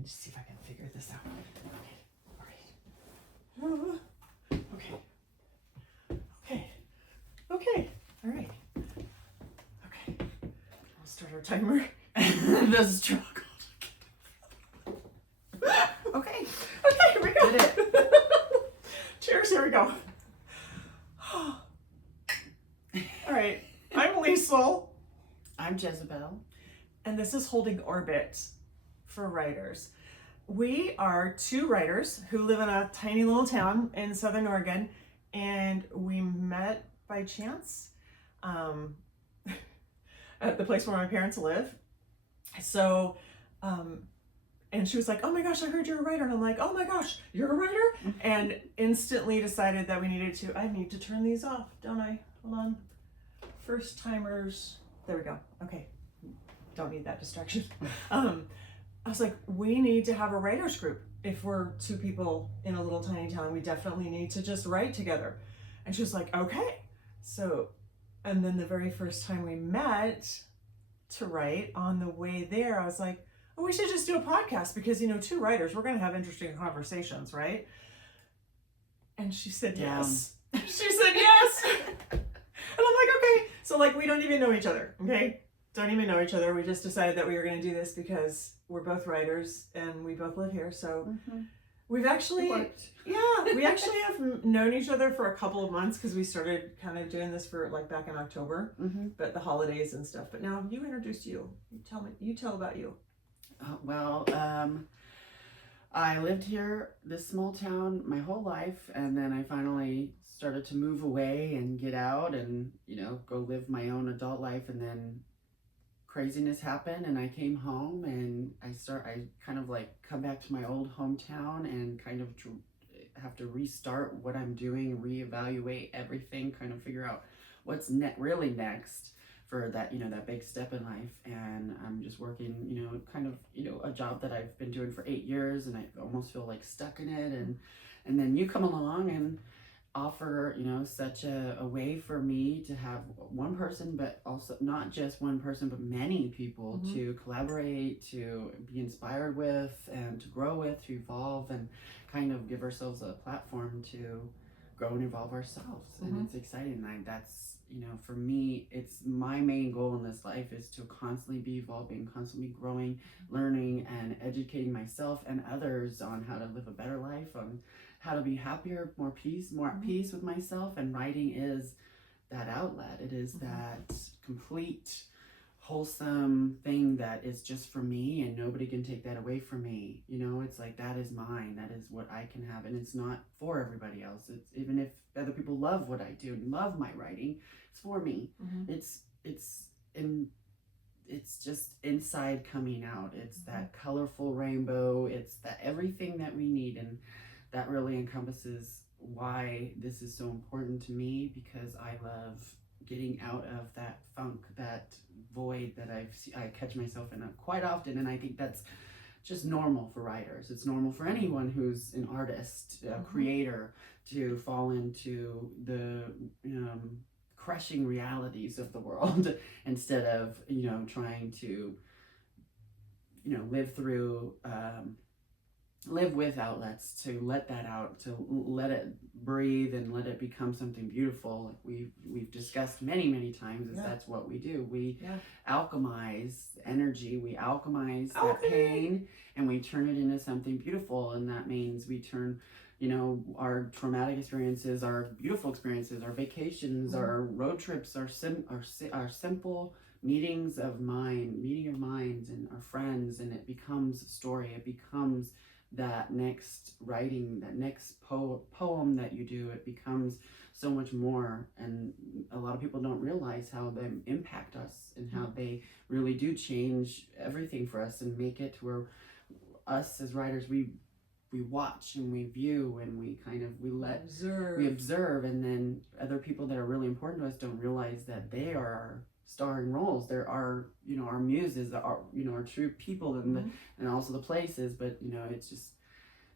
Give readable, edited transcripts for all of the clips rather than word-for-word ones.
me just see if I can figure this out. Okay. All right. Okay. All right. Okay. I'll start our timer. The struggle. Okay, here we go. Did it. Cheers, here we go. All right, I'm Liesl. I'm Jezabelle. And this is Holding Orbit for Writers. We are two writers who live in a tiny little town in Southern Oregon, and we met by chance at the place where my parents live. So, and she was like, oh my gosh, I heard you're a writer. And I'm like, oh my gosh, you're a writer? And instantly decided that I need to turn these off, don't I? Hold on. First timers. There we go. Okay. Don't need that distraction. I was like, we need to have a writers group. If we're two people in a little tiny town, we definitely need to just write together. And she was like, okay. So, and then the very first time we met to write, on the way there, I was like, oh, we should just do a podcast because, two writers, we're going to have interesting conversations, right? And she said yes. She said yes. And I'm like, okay. So we don't even know each other, okay? Don't even know each other. We just decided that we were going to do this because we're both writers and we both live here. So we've actually, we actually have known each other for a couple of months because we started kind of doing this for back in October, but the holidays and stuff. But now you introduced you. You tell about you. I lived here, this small town, my whole life, and then I finally started to move away and get out and, go live my own adult life, and then craziness happened and I came home and I kind of come back to my old hometown and kind of have to restart what I'm doing, reevaluate everything, kind of figure out what's really next for that, that big step in life. And I'm just working, a job that I've been doing for 8 years and I almost feel stuck in it. And then you come along and offer, such a way for me to have one person, but also not just one person, but many people to collaborate, to be inspired with, and to grow with, to evolve, and kind of give ourselves a platform to grow and evolve ourselves. And it's exciting. That's, for me, it's my main goal in this life is to constantly be evolving, constantly growing, learning, and educating myself and others on how to live a better life, on how to be happier, more at peace with myself. And writing is that outlet. It is that complete, wholesome thing that is just for me and nobody can take that away from me. It's that is mine. That is what I can have. And it's not for everybody else. It's even if other people love what I do and love my writing, it's for me. It's just inside coming out. It's that colorful rainbow. It's that everything that we need. And that really encompasses why this is so important to me, because I love getting out of that funk, that void that I catch myself in quite often. And I think that's just normal for writers. It's normal for anyone who's an artist, a creator, to fall into the crushing realities of the world instead of trying to live with outlets, to let that out, to let it breathe and let it become something beautiful. We've discussed many times that's what we do. We alchemize energy, we alchemize that pain, and we turn it into something beautiful. And that means we turn our traumatic experiences, our beautiful experiences, our vacations, our road trips, our simple meeting of minds and our friends, and it becomes a story. It becomes that next writing, that next poem that you do. It becomes so much more. And a lot of people don't realize how they impact us and how they really do change everything for us and make it to where us as writers, we watch and we view and we observe, and then other people that are really important to us don't realize that they are our starring roles. There are our muses, our our true people, and and also the places. But it's just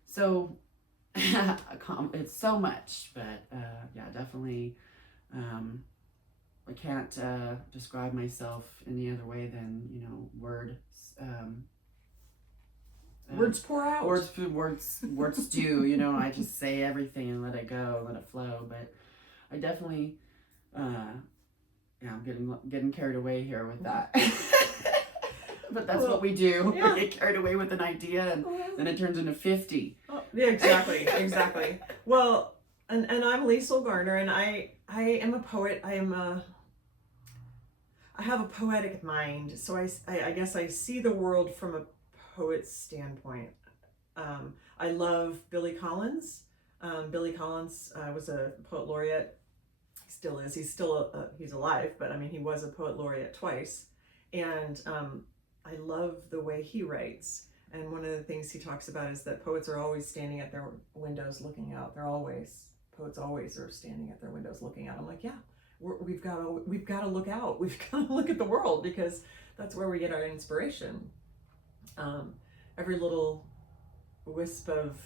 so it's so much. But definitely I can't describe myself any other way than words Words pour out. Words do. You know, I just say everything and let it go, let it flow. But I definitely, I'm getting carried away here with that. But that's what we do. Yeah. We get carried away with an idea, and then it turns into 50. Oh, yeah, exactly. Well, and I'm Liesl Garner, and I am a poet. I have a poetic mind, so I guess I see the world from a poet's standpoint. I love Billy Collins. Billy Collins was a poet laureate. He still is. He's still he's alive, but I mean, he was a poet laureate twice, and I love the way he writes. And one of the things he talks about is that poets are always standing at their windows looking out. Poets always are standing at their windows looking out. I'm like, yeah, we've got to look out. We've got to look at the world, because that's where we get our inspiration. Every little wisp of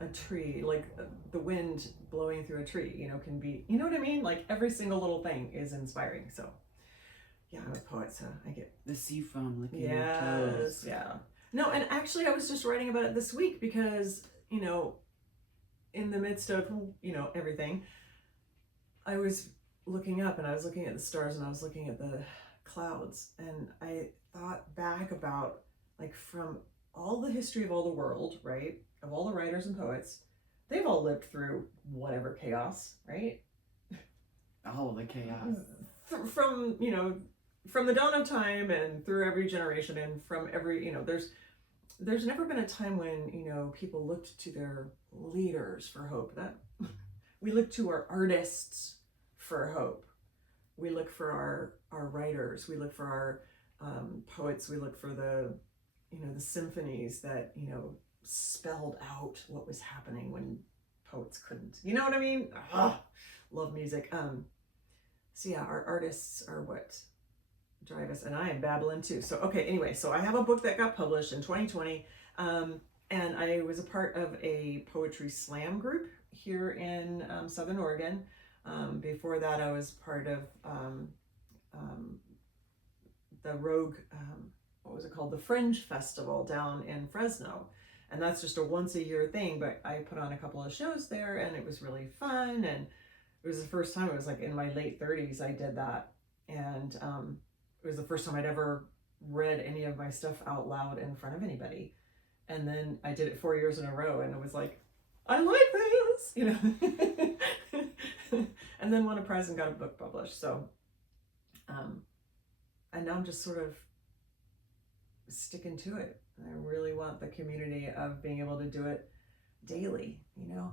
a tree, like the wind blowing through a tree, you know, can be, you know what I mean? Like every single little thing is inspiring. So yeah, I'm a poet, so I get the sea foam licking your toes. Yeah. No, and actually I was just writing about it this week because, you know, in the midst of, you know, everything, I was looking up and I was looking at the stars and I was looking at the clouds, and I thought back about, like, from all the history of all the world, right? Of all the writers and poets, they've all lived through whatever chaos, right? All the chaos. From, you know, from the dawn of time and through every generation, and from every, you know, there's never been a time when, you know, people looked to their leaders for hope. That we look to our artists for hope. We look for our writers. We look for our poets. We look for the, you know, the symphonies that, you know, spelled out what was happening when poets couldn't. You know what I mean? Love music. So yeah, our artists are what drive us, and I am babbling too. So okay, anyway, so I have a book that got published in 2020, and I was a part of a poetry slam group here in Southern Oregon. Before that, I was part of the Rogue, what was it called? The Fringe Festival down in Fresno. And that's just a once a year thing, but I put on a couple of shows there and it was really fun. And it was the first time, it was like in my late 30s, I did that. And it was the first time I'd ever read any of my stuff out loud in front of anybody. And then I did it 4 years in a row and it was like, I like this, you know. And then won a prize and got a book published. So, and now I'm just sort of sticking to it. I really want the community of being able to do it daily, you know,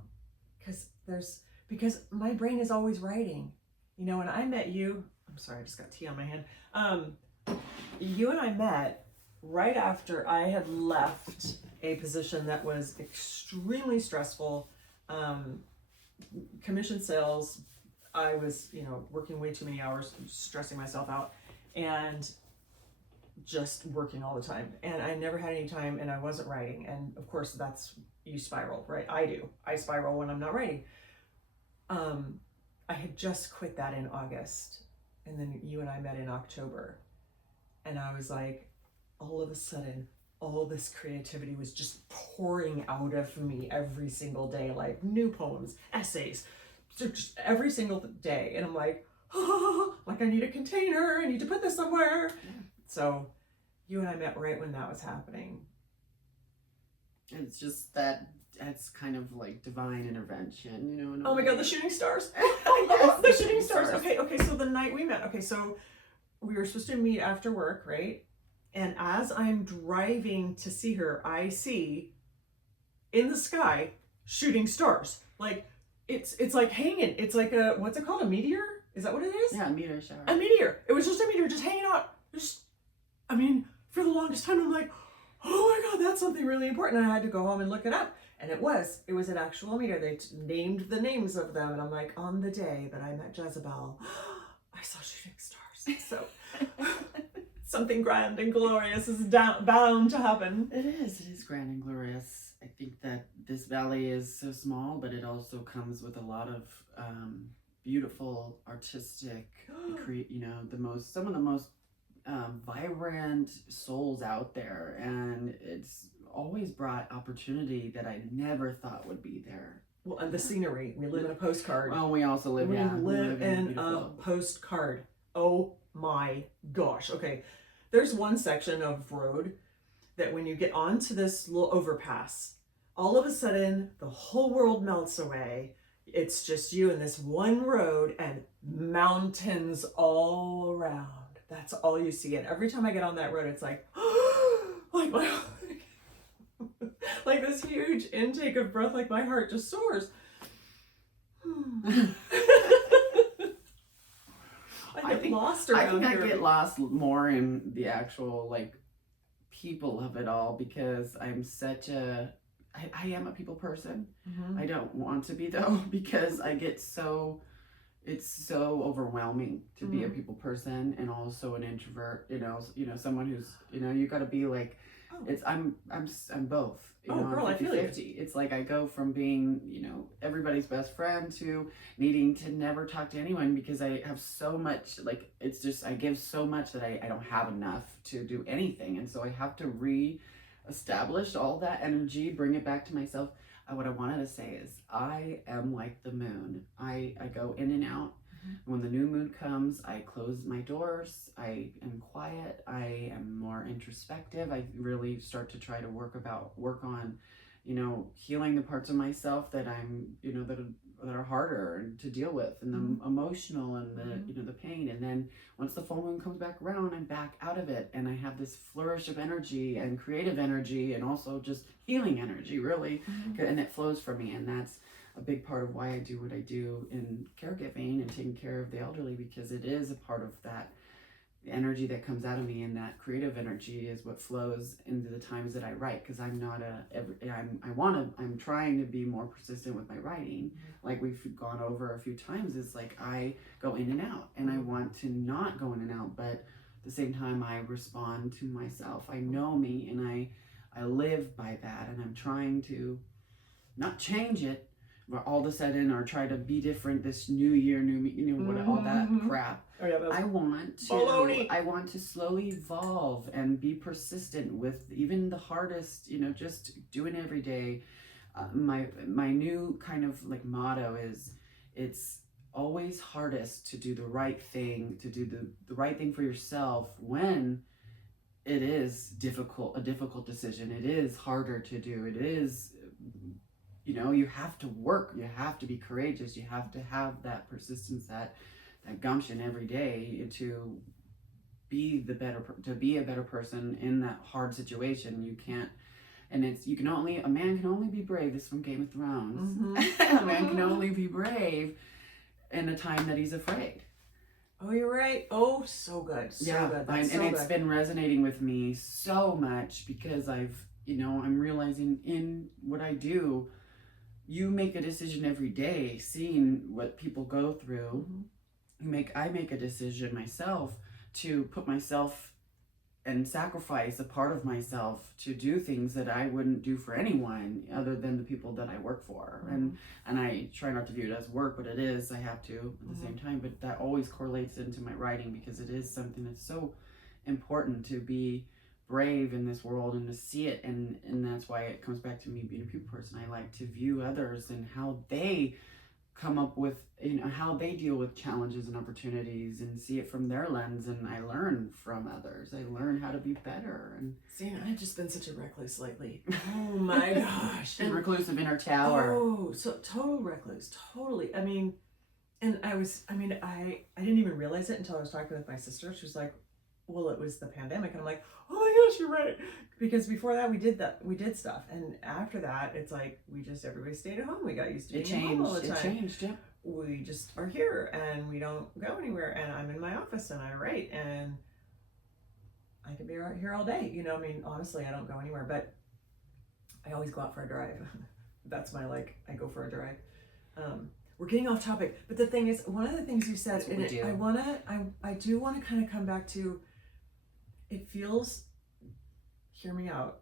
because my brain is always writing, you know. When I met you, I'm sorry, I just got tea on my hand. You and I met right after I had left a position that was extremely stressful, commission sales. I was, you know, working way too many hours, stressing myself out, and just working all the time. And I never had any time, and I wasn't writing. And of course, that's, you spiral, right? I spiral when I'm not writing. I had just quit that in August, and then you and I met in October. And I was like, all of a sudden, all this creativity was just pouring out of me every single day, like new poems, essays, just every single day. And I'm like, like I need a container, I need to put this somewhere. Yeah. So you and I met right when that was happening. It's just that it's kind of like divine intervention, you know. Oh my God, the shooting stars. Yes, the shooting stars. Okay, so the night we met, so we were supposed to meet after work, right? And as I'm driving to see her, I see in the sky shooting stars. Like it's like hanging. It's like a, what's it called? A meteor? Is that what it is? Yeah, a meteor shower. A meteor. It was just a meteor just hanging out. I mean, for the longest time, I'm like, oh my God, that's something really important. And I had to go home and look it up. And it was an actual meteor. They named the names of them. And I'm like, on the day that I met Jezabelle, I saw shooting stars. So something grand and glorious is bound to happen. It is grand and glorious. I think that this valley is so small, but it also comes with a lot of beautiful, artistic, you know, some of the most vibrant souls out there, and it's always brought opportunity that I never thought would be there. Well, and the scenery. We live in a postcard. Well, we also live, we yeah. live in a postcard. Oh my gosh. Okay. There's one section of road that when you get onto this little overpass, all of a sudden the whole world melts away. It's just you in this one road and mountains all around. That's all you see. And every time I get on that road, it's like, like my, like this huge intake of breath, like my heart just soars. I get lost around here. I get lost more in the actual like people of it all, because I'm such a I am a people person. Mm-hmm. I don't want to be though, because I get so, it's so overwhelming to be a people person and also an introvert, you know, someone who's, you got to be like, I'm both. Girl, I'm 50, I feel you. 50. It's like I go from being, everybody's best friend to needing to never talk to anyone because I have so much, like, it's just, I give so much that I don't have enough to do anything. And so I have to re-establish all that energy, bring it back to myself. What I wanted to say is I am like the moon. I go in and out. When the new moon comes, I close my doors. I am quiet. I am more introspective. I really start to try to work on, healing the parts of myself that I'm, that are harder to deal with, and the emotional and the, the pain. And then once the full moon comes back around, I'm back out of it. And I have this flourish of energy and creative energy and also just healing energy, really. And it flows from me. And that's a big part of why I do what I do in caregiving and taking care of the elderly, because it is a part of that energy that comes out of me, and that creative energy is what flows into the times that I write, because I'm not I'm trying to be more persistent with my writing. Like we've gone over a few times, is like I go in and out, and I want to not go in and out, but at the same time I respond to myself. I know me, and I live by that, and I'm trying to not change it all of a sudden or try to be different this new year, new me, all that crap. Oh, yeah, I want to slowly evolve and be persistent with even the hardest, just doing every day. My new kind of like motto is, it's always hardest to do the right thing, to do the right thing for yourself when it is a difficult decision. It is harder to do. It is, you have to work, you have to be courageous, you have to have that persistence, that gumption every day to be a better person in that hard situation. You can't, and a man can only be brave. This is from Game of Thrones. A man can only be brave in a time that he's afraid. Oh, you're right. Oh, so good. So good. It's been resonating with me so much, because I'm realizing in what I do, you make a decision every day, seeing what people go through. I make a decision myself to put myself and sacrifice a part of myself to do things that I wouldn't do for anyone other than the people that I work for. And I try not to view it as work, but it is. I have to at the same time. But that always correlates into my writing, because it is something that's so important to be brave in this world and to see it, and that's why it comes back to me being a people person. I like to view others and how they come up with, how they deal with challenges and opportunities, and see it from their lens, and I learn from others. I learn how to be better. And see, I've just been such a recluse lately. Oh my gosh. And reclusive inner tower. Oh, so total recluse, totally. I didn't even realize it until I was talking with my sister. She was like, well, it was the pandemic. And I'm like, oh my gosh, you're right. Because before that, we did stuff. And after that, it's like, everybody stayed at home. We got used to being at home all the time. It changed, yeah. We just are here and we don't go anywhere. And I'm in my office and I write, and I could be right here all day. Honestly, I don't go anywhere, but I always go out for a drive. That's my, I go for a drive. We're getting off topic, but the thing is, one of the things you said, and I do want to kind of come back to, it feels, hear me out.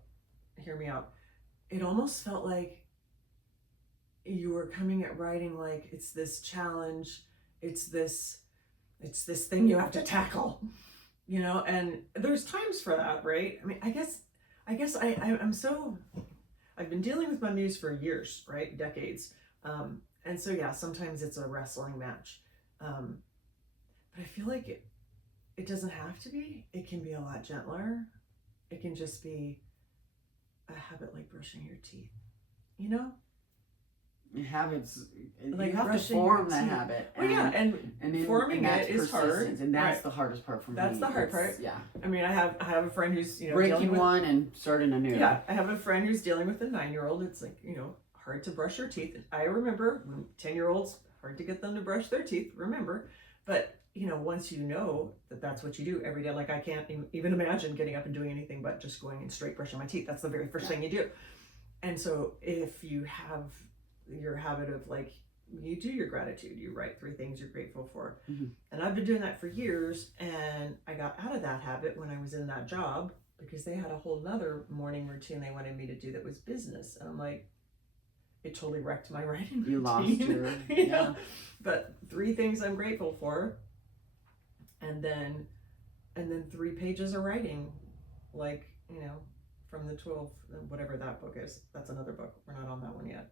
It almost felt like you were coming at writing like it's this challenge, it's this thing you have to tackle, and there's times for that, right? I guess I guess I've been dealing with my muse for years, right? Decades. And so, yeah, sometimes it's a wrestling match. But I feel like it doesn't have to be. It can be a lot gentler. It can just be a habit like brushing your teeth, you know? Habits, Like you have to brushing form your the teeth. habit. Well, yeah, and forming that's it is hard. persistence, and that's Right. the hardest part for me. That's the hard part. Yeah. I mean, I have a friend who's, dealing Breaking with, one and starting a new. yeah, I have a friend who's dealing with a 9-year-old. It's like, hard to brush your teeth. I remember when 10-year-olds, hard to get them to brush their teeth, remember. But, once you know that that's what you do every day, like I can't even imagine getting up and doing anything but just going and straight brushing my teeth. That's the very first thing you do. And so if you have your habit of like, you do your gratitude, you write 3 things you're grateful for. Mm-hmm. And I've been doing that for years, and I got out of that habit when I was in that job because they had a whole nother morning routine they wanted me to do that was business. And I'm like, it totally wrecked my writing routine. You lost your, yeah. But 3 things I'm grateful for, and then 3 pages of writing, like, from the 12, whatever that book is. That's another book. We're not on that one yet.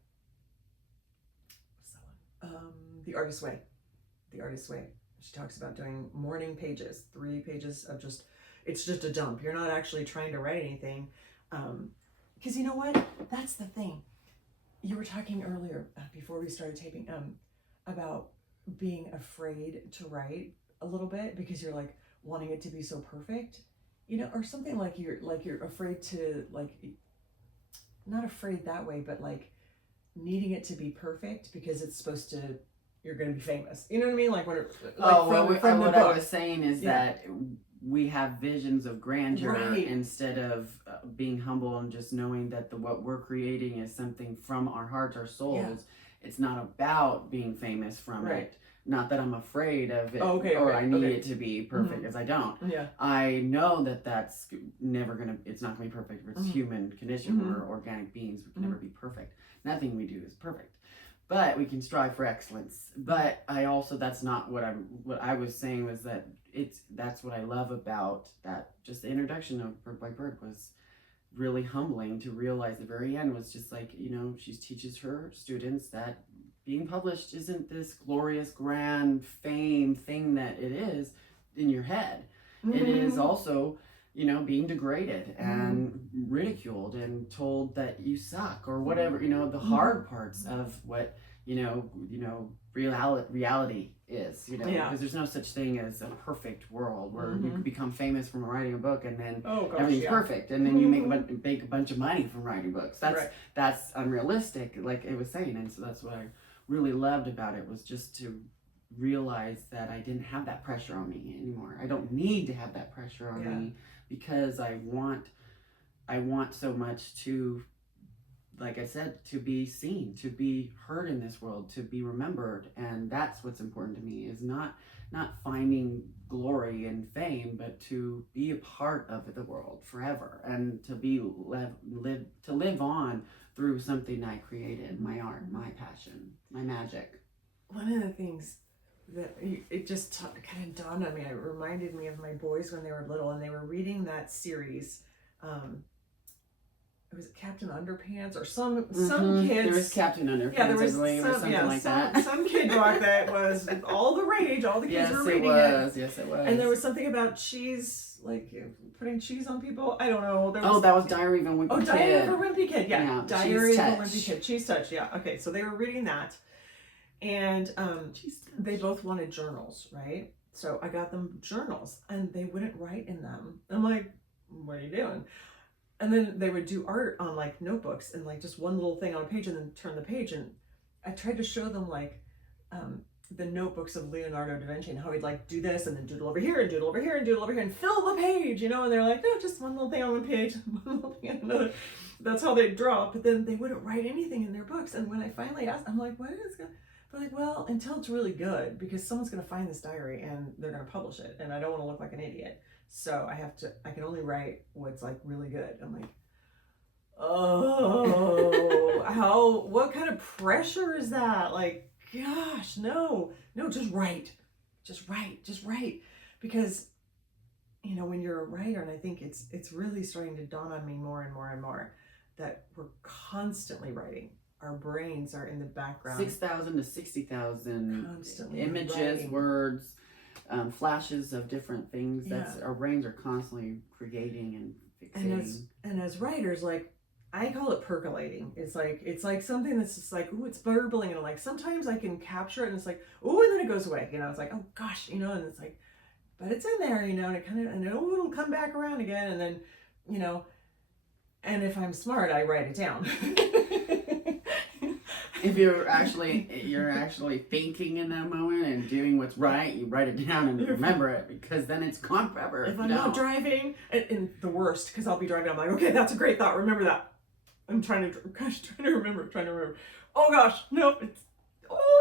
The Artist's Way. The Artist's Way. She talks about doing morning pages, 3 pages of it's just a dump. You're not actually trying to write anything. Because you know what? That's the thing. You were talking earlier, before we started taping, about being afraid to write a little bit because you're like wanting it to be so perfect, or something like you're afraid to, like, not afraid that way, but like needing it to be perfect because it's supposed to, you're going to be famous. You know what I mean? Like when what I was saying is that we have visions of grandeur instead of being humble and just knowing that what we're creating is something from our hearts, our souls. Yeah. It's not about being famous from it. Not that I'm afraid of it I need it to be perfect, because I don't. Yeah. I know that's never it's not going to be perfect. It's human condition. We're organic beings. We can never be perfect. Nothing we do is perfect. But we can strive for excellence. But I also, that's not what I was saying was that that's what I love about that. Just the introduction of Bird by Bird was really humbling to realize. The very end was just like, she teaches her students that being published isn't this glorious, grand fame thing that it is in your head. Mm-hmm. It is also, being degraded and ridiculed and told that you suck or whatever, the hard parts of what, reality is, because there's no such thing as a perfect world where you could become famous from writing a book and then everything's perfect, and then you make a bunch of money from writing books. That's unrealistic, like it was saying. And so that's what I really loved about it, was just to realize that I didn't have that pressure on me anymore. I don't need to have that pressure on me, because I want so much to, like I said, to be seen, to be heard in this world, to be remembered. And that's what's important to me, is not finding glory and fame, but to be a part of the world forever, and to live on through something I created, my art, my passion, my magic. One of the things that it just kind of dawned on me, it reminded me of my boys when they were little, and they were reading that series. It was Captain Underpants or some kids. There was Captain Underpants. Yeah, there was something like that. Some kid book that was all the rage. All the kids were reading it. Yes, it was. And there was something about cheese, like putting cheese on people. I don't know. That was Diary of a Wimpy Kid. Diary of a Wimpy Kid. Yeah. Diary of a Wimpy Kid. Cheese Touch. Yeah. Okay. So they were reading that, and they both wanted journals, right? So I got them journals, and they wouldn't write in them. I'm like, what are you doing? And then they would do art on like notebooks and like just one little thing on a page and then turn the page. And I tried to show them like the notebooks of Leonardo da Vinci and how he'd like do this and then doodle over here and doodle over here and doodle over here and fill the page, and they're like, no, just one little thing on one page, one little thing on another. That's how they draw. But then they wouldn't write anything in their books. And when I finally asked, I'm like, what is going? They're like, well, until it's really good, because someone's going to find this diary and they're going to publish it, and I don't want to look like an idiot. So I can only write what's like really good. I'm like, oh, what kind of pressure is that? Like, gosh, no, just write. Because you know, when you're a writer, and I think it's really starting to dawn on me more and more and more that we're constantly writing. Our brains are in the background. 6,000 to 60,000 Constantly images, writing. words, flashes of different things. Yeah. That's our brains are constantly creating and fixating. And as writers, like, I call it percolating. It's like something that's just like, ooh, it's burbling, and like sometimes I can capture it, and it's like, ooh, and then it goes away. You know, it's like, oh gosh, you know, and it's like, but it's in there, you know, and it kind of, and oh, it'll come back around again, and then, you know, and if I'm smart, I write it down. If you're actually thinking in that moment and doing what's right, you write it down and remember it, because then it's gone forever. If I'm not driving, and the worst, because I'll be driving, I'm like, okay, that's a great thought. Remember that. I'm trying to remember. Oh gosh, no,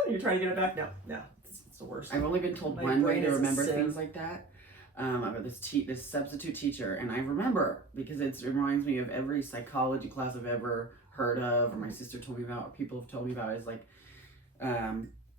you're trying to get it back. No, it's the worst. I've only been told My one way brain to is a remember sieve. things like that. About this substitute teacher, and I remember because it reminds me of every psychology class I've ever heard of, or my sister told me about, or people have told me about. Is like,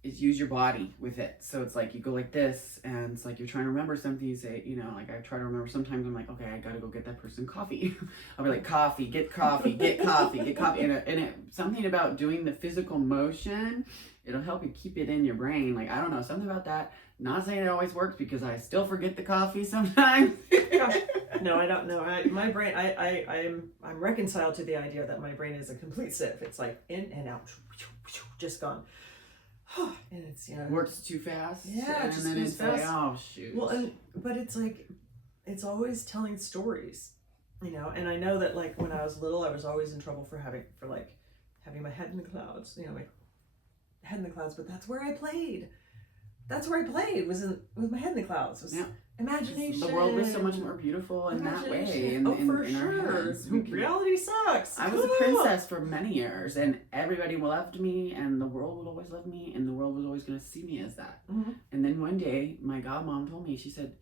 is use your body with it. So it's like you go like this, and it's like you're trying to remember something. You say, you know, like I try to remember. Sometimes I'm like, okay, I gotta go get that person coffee. I'll be like, coffee, get coffee, get coffee, get coffee, and it something about doing the physical motion. It'll help you keep it in your brain. Like, I don't know, something about that. Not saying it always works, because I still forget the coffee sometimes. Gosh, no, I don't know. My brain, I'm reconciled to the idea that my brain is a complete sieve. It's like in and out, just gone. And it's, you know, Works too fast. Yeah, and just then goes it's fast. like, oh shoot. Well, but it's like, it's always telling stories, you know. And I know that, like, when I was little, I was always in trouble for having my head in the clouds, you know, my head in the clouds. But that's where I played. Was with my head in the clouds. It was imagination. The world was so much more beautiful in that way. For in sure. Our heads. Reality sucks. I was a princess for many years, and everybody loved me, and the world would always love me, and the world was always going to see me as that. Mm-hmm. And then one day, my godmom told me, she said,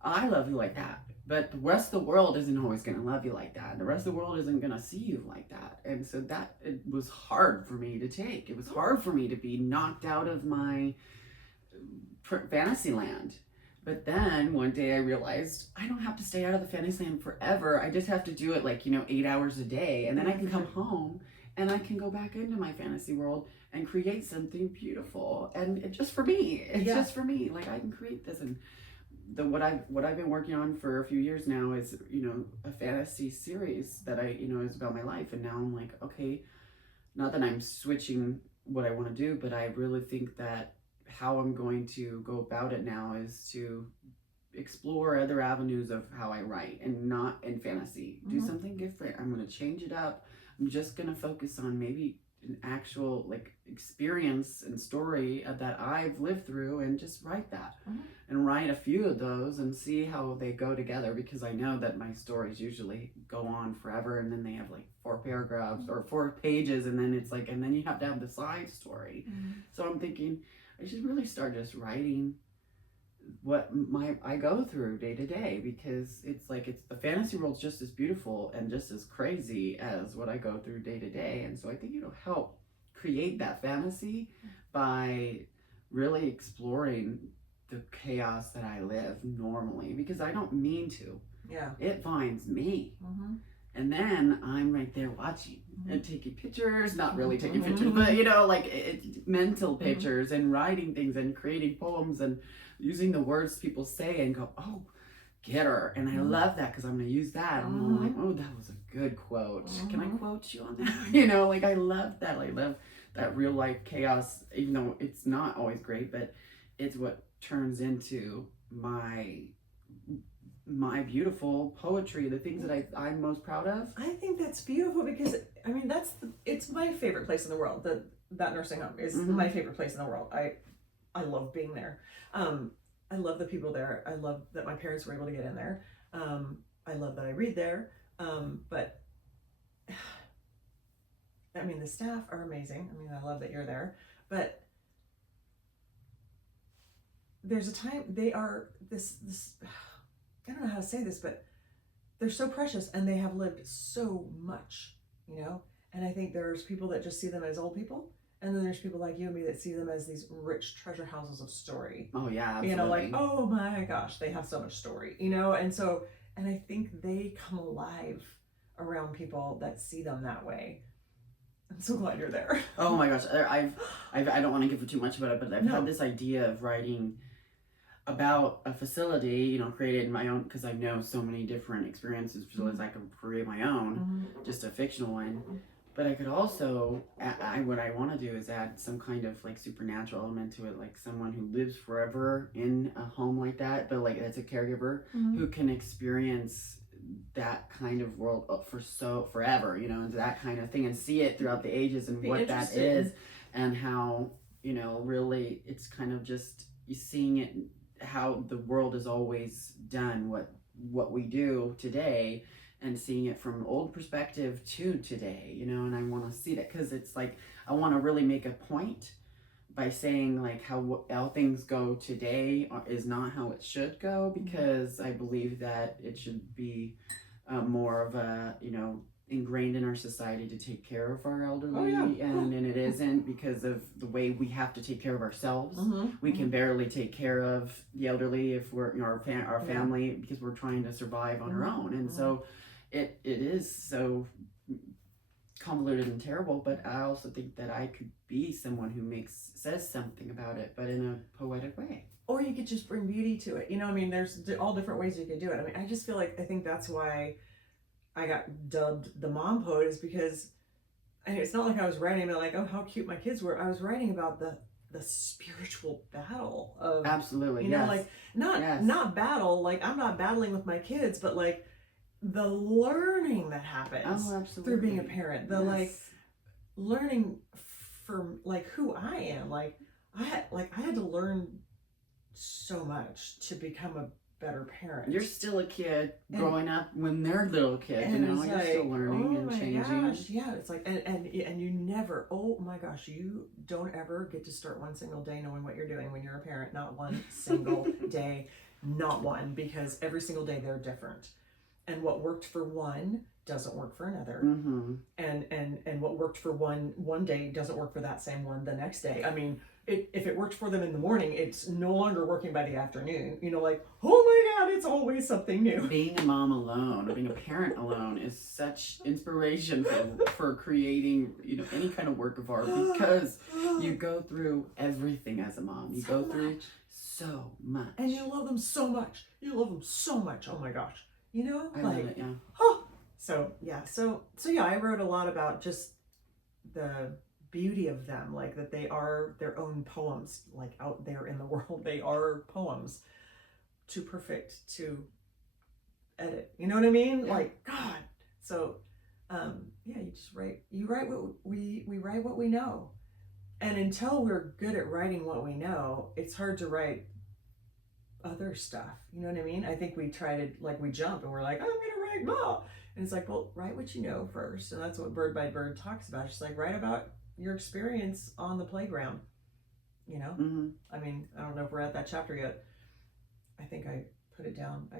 I love you like that, but the rest of the world isn't always going to love you like that. The rest of the world isn't going to see you like that. And so it was hard for me to take. It was hard for me to be knocked out of my fantasy land. But then one day I realized I don't have to stay out of the fantasy land forever. I just have to do it 8 hours a day, and then I can come home and I can go back into my fantasy world and create something beautiful. And it's just for me. Just for me. Like, I can create this. And what I've been working on for a few years now is, a fantasy series that is about my life. And now I'm like, okay, not that I'm switching what I want to do, but I really think that how I'm going to go about it now is to explore other avenues of how I write, and not in fantasy. Do something different. I'm going to change it up. I'm just going to focus on maybe an actual experience and story that I've lived through, and just write that and write a few of those and see how they go together, because I know that my stories usually go on forever, and then they have 4 paragraphs or 4 pages, and then it's and then you have to have the side story. So I'm thinking I should really start just writing what I go through day to day, because it's the fantasy world's just as beautiful and just as crazy as what I go through day to day. And so I think it'll help create that fantasy by really exploring the chaos that I live normally, because I don't mean to. Yeah. It finds me. And then I'm right there watching and taking pictures, not really taking pictures, but mental pictures, and writing things and creating poems and using the words people say, and go, oh, get her. And I love that, because I'm going to use that. And I'm like, oh, that was a good quote. Can I quote you on that? I love that. I love that real life chaos, even though it's not always great, but it's what turns into my beautiful poetry, the things that I'm most proud of. I think that's beautiful, because it's my favorite place in the world. That nursing home is my favorite place in the world. I love being there. I love the people there. I love that my parents were able to get in there. I love that I read there. But the staff are amazing. I love that you're there. But there's a time they are this I don't know how to say this, but they're so precious, and they have lived so much, and I think there's people that just see them as old people, And then there's people like you and me that see them as these rich treasure houses of story. Oh yeah, absolutely. You know, like, oh my gosh, they have so much story, you know? And so, and I think they come alive around people that see them that way. I'm so glad you're there. Oh my gosh, I don't want to give too much about it, but I've had this idea of writing about a facility, you know, created my own, because I know so many different experiences, so as I could create my own, just a fictional one. But I could also, what I want to do is add some kind of like supernatural element to it, like someone who lives forever in a home like that, but like that's a caregiver who can experience that kind of world forever, you know, and that kind of thing, and see it throughout the ages and what that is, and how, you know, really it's kind of just seeing it, how the world has always done what we do today, and seeing it from an old perspective to today, you know. And I want to see that, because it's like I want to really make a point by saying like how things go today is not how it should go, because I believe that it should be more of a, you know, ingrained in our society to take care of our elderly, and it isn't, because of the way we have to take care of ourselves. We can barely take care of the elderly if we're, you know, our family, because we're trying to survive on our own. And so it is so convoluted and terrible, but I also think that I could be someone who says something about it, but in a poetic way. Or you could just bring beauty to it, you know. I mean, there's all different ways you could do it. I mean, I just feel like, I think that's why I got dubbed the mom poet, is because, and it's not like I was writing about like, oh, how cute my kids were. I was writing about the spiritual battle of, absolutely, you know, like not battle, like I'm not battling with my kids, but like the learning that happens through being a parent, the like learning for like who I am. Like I had to learn so much to become a better parent. You're still a kid growing up when they're little kids, you know, you're still learning and changing. Gosh, yeah, it's like, and you never, oh my gosh, you don't ever get to start one single day knowing what you're doing when you're a parent. Not one single day, not one, because every single day they're different. And what worked for one doesn't work for another. And what worked for one day doesn't work for that same one the next day. I mean, if it worked for them in the morning, it's no longer working by the afternoon. You know, like, oh my God, it's always something new. Being a mom alone, or being a parent alone, is such inspiration for creating, you know, any kind of work of art, because you go through everything as a mom. You go through so much. And you love them so much. You love them so much. Oh my gosh. You know, I like, love it, yeah. Oh, so yeah, I wrote a lot about just the beauty of them, like that they are their own poems, like out there in the world, they are poems, too perfect to edit. You know what I mean? Yeah. Like, God. So, you write what we write what we know, and until we're good at writing what we know, it's hard to write other stuff. You know what I mean? I think we try to, like, we jump and we're like, I'm gonna write blah, and it's like, well, write what you know first. And that's what Bird by Bird talks about. It's like, write about your experience on the playground, you know. I mean, I don't know if we're at that chapter yet. I think I put it down.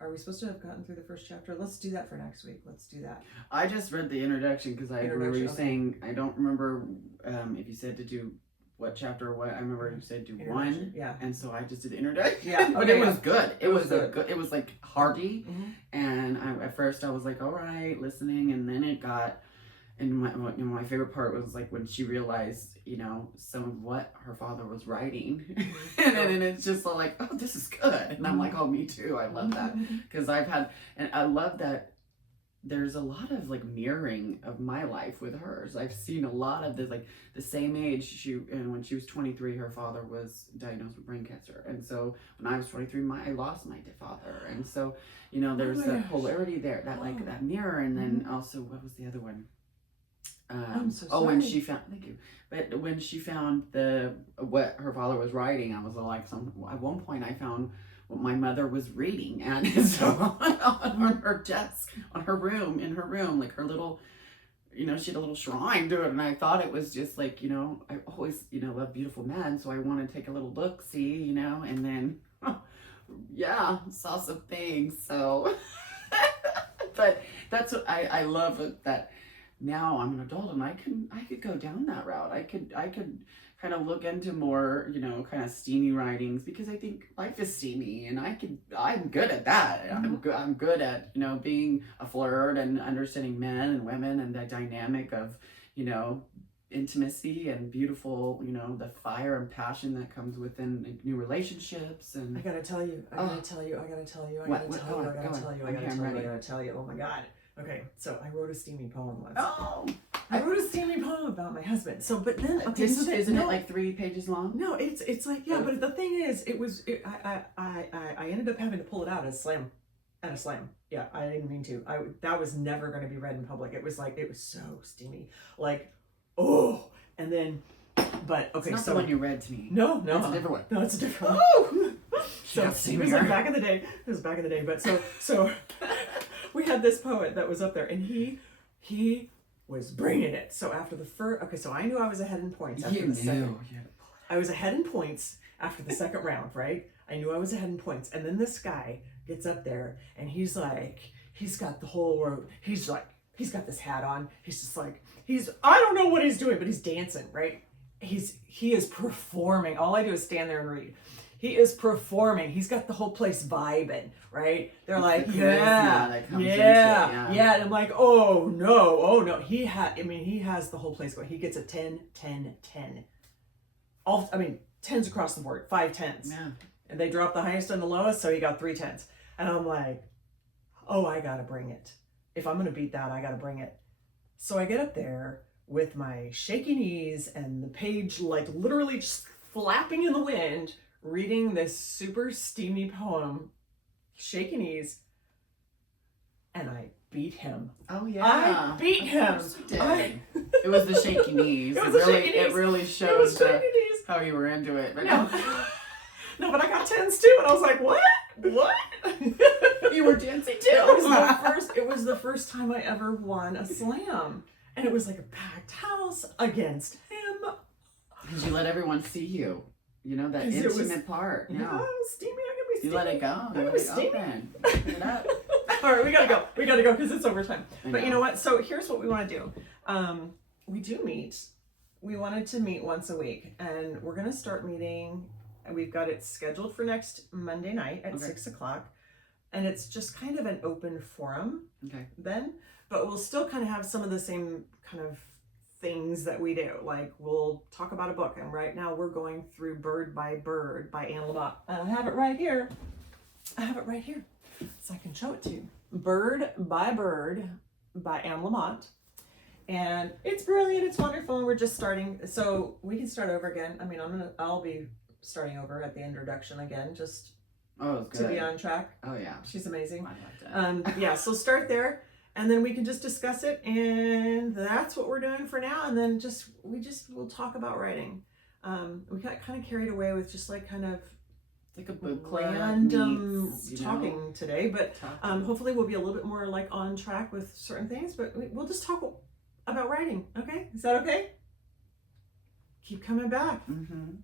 Are we supposed to have gotten through the first chapter? Let's do that for next week. Let's do that. I just read the introduction, because I remember you saying, I don't remember if you said to do what chapter or what. I remember you said do one, and so I just did the introduction. But it was good. It was good. It was like hearty, and at first I was like, all right, listening, and then it got. And my favorite part was like when she realized, you know, some of what her father was writing, and it's just like, oh, this is good, and I'm like, oh, me too. I love that, because and I love that. There's a lot of like mirroring of my life with hers. I've seen a lot of this, like the same age and when she was 23, her father was diagnosed with brain cancer. And so when I was 23, I lost my father. And so, you know, there's that polarity there, that like that mirror. And then also, what was the other one? I'm so sorry. When she found, thank you. But when she found what her father was writing, I was like, at one point I found what my mother was reading, and so on her desk, in her room, like her little, you know, she had a little shrine to it, and I thought it was just like, you know, I always, you know, love beautiful men, so I want to take a little look, see, you know, and then, saw some things, so, but that's what I love, that now I'm an adult and I could go down that route. I could kind of look into more, kind of steamy writings, because I think life is steamy and I'm good at that. I'm good at, being a flirt and understanding men and women and the dynamic of, intimacy and beautiful, the fire and passion that comes within new relationships. And I gotta tell you. Oh my God. Okay, so I wrote a steamy poem once. Oh, I wrote a steamy poem about my husband. So, but then, okay, isn't it like 3 pages long? No, it's like, yeah, but the thing is, I ended up having to pull it out at a slam. Yeah, I didn't mean to. That was never going to be read in public. It was so steamy, like, oh, and then, but okay, it's not the one you read to me. No, it's a different one. No, it's a different one. Oh, so it was like back in the day. It was back in the day, but so we had this poet that was up there, and he was bringing it. So after the first, okay, so I knew I was ahead in points after the second. I was ahead in points after the second round, right? I knew I was ahead in points, and then this guy gets up there, and he's like, he's got the whole road. He's got this hat on. He's just like, I don't know what he's doing, but he's dancing, right? He is performing. All I do is stand there and read. He is performing. He's got the whole place vibing, right? They're like, yeah. And I'm like, oh no. He has the whole place going. He gets a 10, 10, 10. All, 10s across the board, 5 10s. Yeah. And they dropped the highest and the lowest, so he got 3 10s. And I'm like, oh, I gotta bring it. If I'm gonna beat that, I gotta bring it. So I get up there with my shaky knees and the page like literally just flapping in the wind, reading this super steamy poem, shaky knees, and I beat him. Oh yeah, I beat him. It was the shaky knees. It really shows how you were into it. But no, but I got 10s too, and I was like, what? You were dancing too. It was the first time I ever won a slam, and it was like a packed house against him. Because you let everyone see you. That intimate part. Yeah, it was steamy. I gotta be steamy. You let it go. I was steamy. Pick it up. All right, we gotta go because it's overtime. But you know what? So here's what we want to do. We do meet. We wanted to meet once a week, and we're gonna start meeting. And we've got it scheduled for next Monday night at 6:00, and it's just kind of an open forum. Okay. Then, but we'll still kind of have some of the same kind of things that we do. Like we'll talk about a book, and right now we're going through Bird by Bird by Anne Lamott, and I have it right here, so I can show it to you. Bird by Bird by Anne Lamott, and it's brilliant. It's wonderful. And we're just starting, so we can start over again. I'll be starting over at the introduction again, just to be on track. Oh yeah, she's amazing. I like that. So start there, and then we can just discuss it, and that's what we're doing for now. And then we'll talk about writing. We got kind of carried away with just like kind of like a book random talking today, but hopefully we'll be a little bit more like on track with certain things. But we'll just talk about writing. Okay, is that okay? Keep coming back. Mm-hmm.